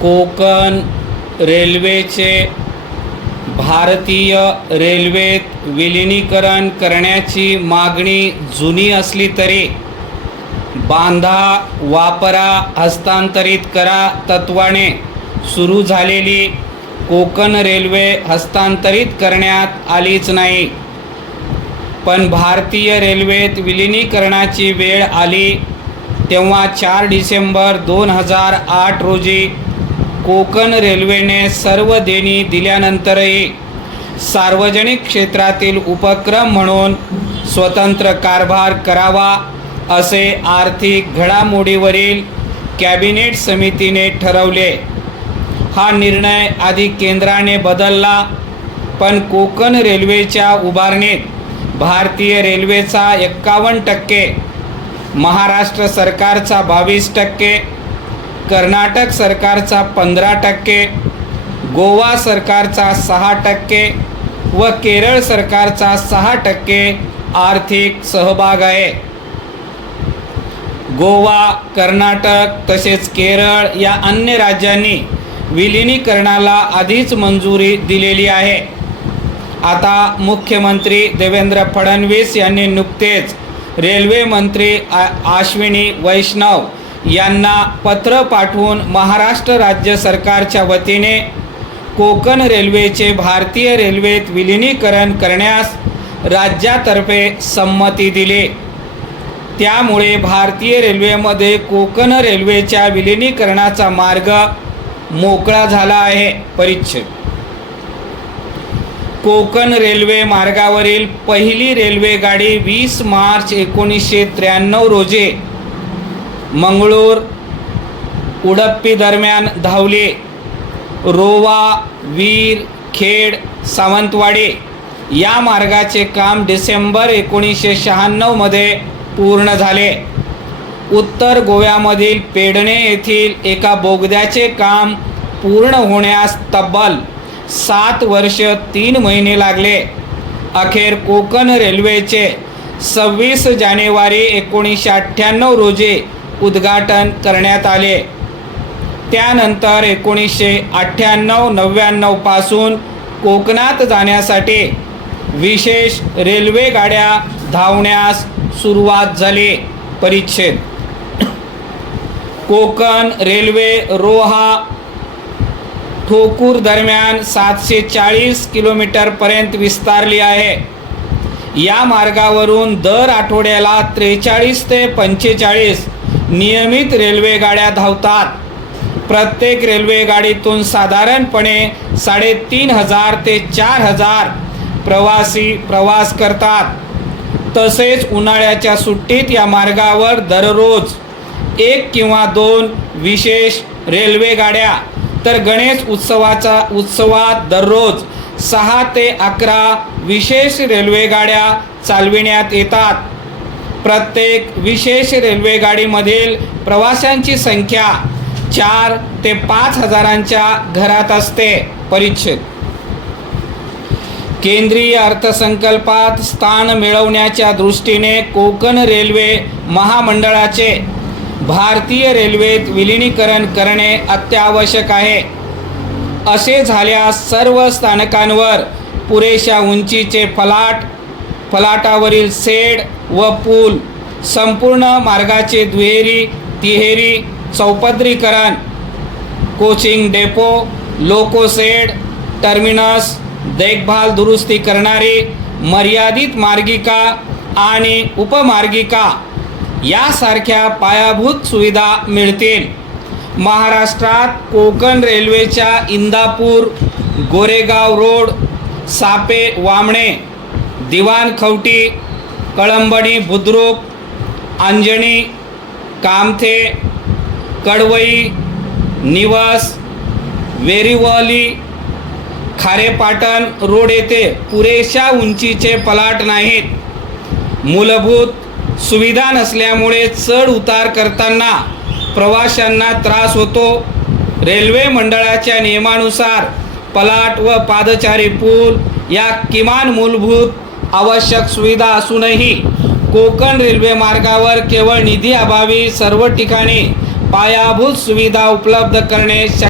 कोकण रेल्वेचे भारतीय रेल्वेत विलीनीकरण करण्याची मागणी जुनी असली तरी बांधा वापरा हस्तांतरित करा तत्वाने सुरू झालेली कोकण रेल्वे हस्तांतरित करण्यात आलीच नाही। पण भारतीय रेल्वेत विलीनीकरणाची वेळ आली तेव्हा 4 डिसेंबर 2008 रोजी कोकण रेल्वेने सर्व देणी दिल्यानंतरही सार्वजनिक क्षेत्रातील उपक्रम म्हणून स्वतंत्र कारभार करावा असे आर्थिक घडामोडीवरील कॅबिनेट समितीने ठरवले। हा निर्णय आधी केंद्राने बदलला, पण कोकण रेल्वेच्या उभारणीत भारतीय रेल्वेचा 51%, महाराष्ट्र सरकारचा 22%, कर्नाटक सरकारचा 15%, गोवा सरकारचा 6% व केरळ सरकारचा 6% आर्थिक सहभाग आहे। गोवा, कर्नाटक तसेच केरळ या अन्य राज्यांनी विलीनीकरणाला आधीच मंजुरी दिलेली आहे। आता मुख्यमंत्री देवेंद्र फडणवीस यांनी नुकतेच रेल्वे मंत्री अश्विनी वैष्णव यांना पत्र पाठवून महाराष्ट्र राज्य सरकारच्या वतीने कोकण रेल्वेचे भारतीय रेल्वेत विलीनीकरण करण्यास राज्यातर्फे संमती दिली। त्यामुळे भारतीय रेल्वेमध्ये कोकण रेल्वेच्या विलीनीकरणाचा मार्ग मोकळा झाला आहे। परिच्छेद कोकण रेल्वे मार्गावरील पहिली रेल्वे गाडी 20 मार्च 1993 रोजी मंगळूर उडप्पी दरम्यान धावली। रोवा, वीर, खेड, सावंतवाडी या मार्गाचे काम डिसेंबर 1996 मध्ये पूर्ण झाले। उत्तर गोव्यामधील पेडणे येथील एका बोगद्याचे काम पूर्ण होण्यास तब्बल 7 वर्ष 3 महिने लागले। अखेर कोकण रेल्वेचे 26 जानेवारी 1998 रोजी उद्घाटन करण्यात आले। त्यानंतर 1998-99 पासून कोकणात जाण्यासाठी विशेष रेल्वे गाड्या धावण्यास सुरुवात झाली। परिच्छेद कोकण रेल्वे रोहा ठोकूर दरम्यान 740 किलोमीटरपर्यंत विस्तारली आहे। या मार्गावरून दर आठवड्याला 43 ते 45 नियमित रेल्वे गाड्या धावतात। प्रत्येक रेल्वे गाडीतून साधारणपणे 3500 ते 4000 प्रवासी प्रवास करतात। तसेच उन्हाळ्याच्या सुट्टीत या मार्गावर दररोज 1 किंवा 2 विशेष रेल्वे गाड्या तर गणेश उत्सवात दररोज 6 ते 11 विशेष रेल्वे गाड्या चालविण्यात येतात। प्रत्येक विशेष रेल्वे गाडीमधील प्रवाशांची संख्या 4 ते 5 हजारांच्या घरात असते। परिच्छेद केंद्रीय अर्थसंकल्पात स्थान मिळवण्याच्या दृष्टीने कोकण रेल्वे महामंडळाचे भारतीय रेल्वेत विलीनीकरण करणे अत्यावश्यक आहे। असे झाल्यास सर्व स्थानकांवर पुरेशा उंचीचे फलाटावरील शेड व पूल, संपूर्ण मार्गाचे दुहेरी तिहेरी चौपदरीकरण, coaching depot, loco shed, terminus, देखभाल दुरुस्ती करणारी मर्यादित मार्गिका आणि उपमार्गिका यासारख्या पायाभूत सुविधा मिळतील। महाराष्ट्रात कोकण रेल्वेच्या इंदापूर, गोरेगाव रोड, सापे वामणे, दिवाणखवटी, कळंबणी बुद्रुक, अंजनी, कामथे, कडवई, निवस, वेरीवली, खारेपाटण रोड येथे पुरेशा उंचीचे फलाट नाहीत। मूलभूत सुविधा नसल्यामुळे चढ उतार करताना प्रवाशांना त्रास होतो। रेल्वे मंडळाच्या नियमानुसार फलाट व पादचारी पूल या किमान मूलभूत आवश्यक सुविधा असूनही कोकण रेल्वे मार्गावर केवळ निधी अभावी सर्व ठिकाणी पायाभूत सुविधा उपलब्ध करणे